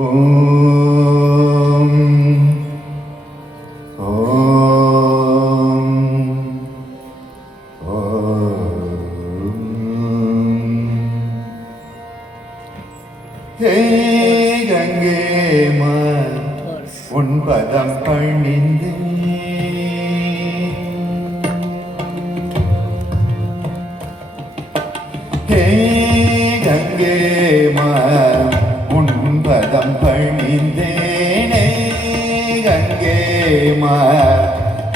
ஓம் ஓம் ஓம். ஹே கங்கே மான் உன் பதம் பணிந்து ஹே கங்கே மான் உன் பதம் பணிந்தேனே கங்கே மான்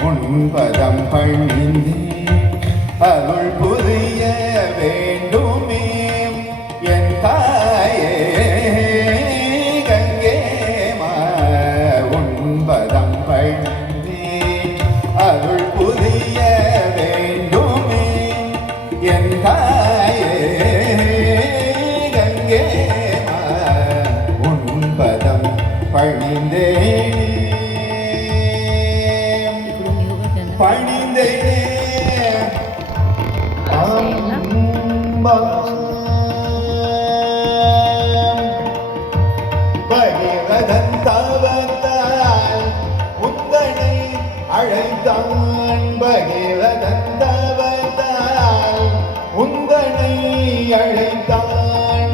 உன் பதம் பணிந்தேன் அருள் புரிய வேண்டுமே என் தாயே கங்கே உன் பதம் பணிந்தேன் அருள் புரிய வேண்டுமே என் தாயே கங்கே உன் பதம் பணிந்தேன் பணிந்தேனே அம்பா பகிரதன் தவத்தால் உந்தனை அழைத்தான் பகிரதன் தவத்தால் உந்தனை அழைத்தான்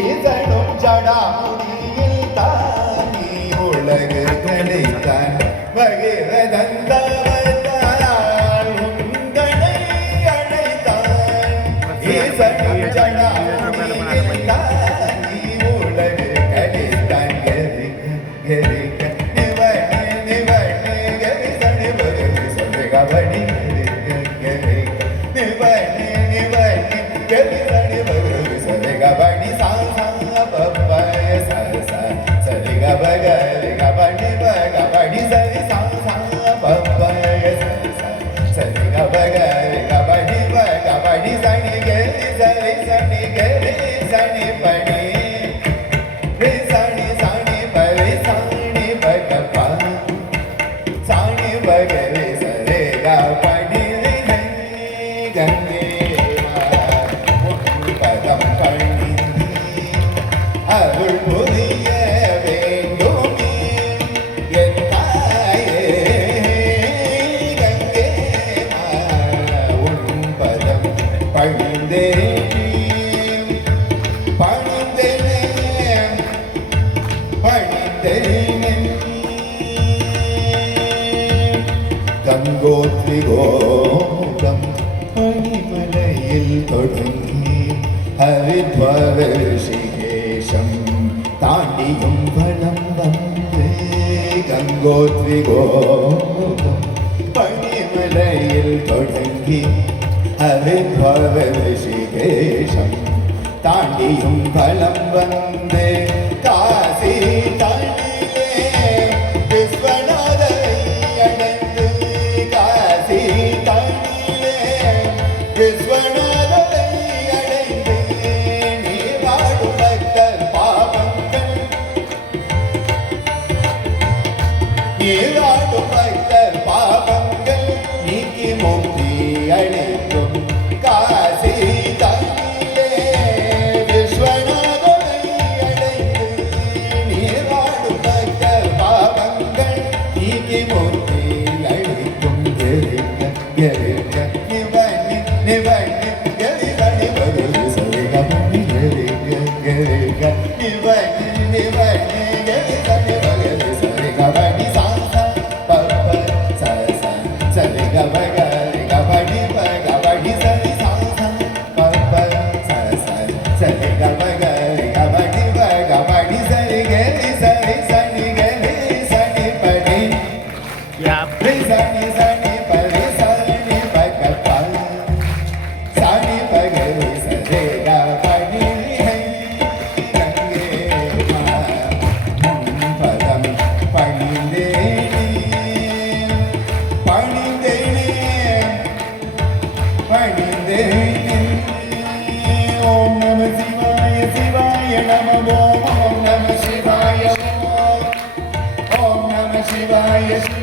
ஈசனும் ஜடாமுடியில் தானி உலகு கிடைத்தான் பகிரதன் தவத்தால் உந்தனை அழைத்தான் ஈசனும் ஜடாமுடியில் தானி உலகு கிடைத்தான் கரிக நிவனே நிவனே கரிசனி பகரி சொல்ற கபடி கரிக நிவனே நிவனே கரிசனி பகரி சொல்ற கபடி சா சா பப்பய சா சா சரி கபகரி கபடி கபடி சரி சா சா பப்பய சரி சா சரி கபகரி கபடி கபடி சனி கரி சரி சனி கரி சனி படி அருள் புரிய வேண்டுமே என் தாயே கங்கே உன் பதம் பணிந்தேன் பணிந்தேன் பணிந்தேன் கங்கோத்ரி கோகம் பனிமலையில் தொடங்கி ஹரித்வார ரிஷிகேஷம் தாண்டியும் பலம் வந்து கங்கோத்ரி கோகம் பனிமலையில் தொடங்கி ஹரித்வார ரிஷிகேஷம் தாண்டியும் பலம் வந்து காசி நீராடும் பக்தர் பாவங்கள் நீக்கி முக்தி அளிக்கும் காசி தங்கிலே விஸ்வநாதனை அடைந்து நீராடும் பக்தர் பாவங்கள் நீக்கி முக்தி அளிக்கும் கெருக்க கெருக்க நிவனி நிவனி கெரிவனி பகுதி சரிகமணி கெருக்க கெருக்க நிவனி நிவனி கெரிவனி பகுதி சரிகமணி Om Namah Shivaya Shivaya Namah Om Namah Shivaya Om Namah Shivaya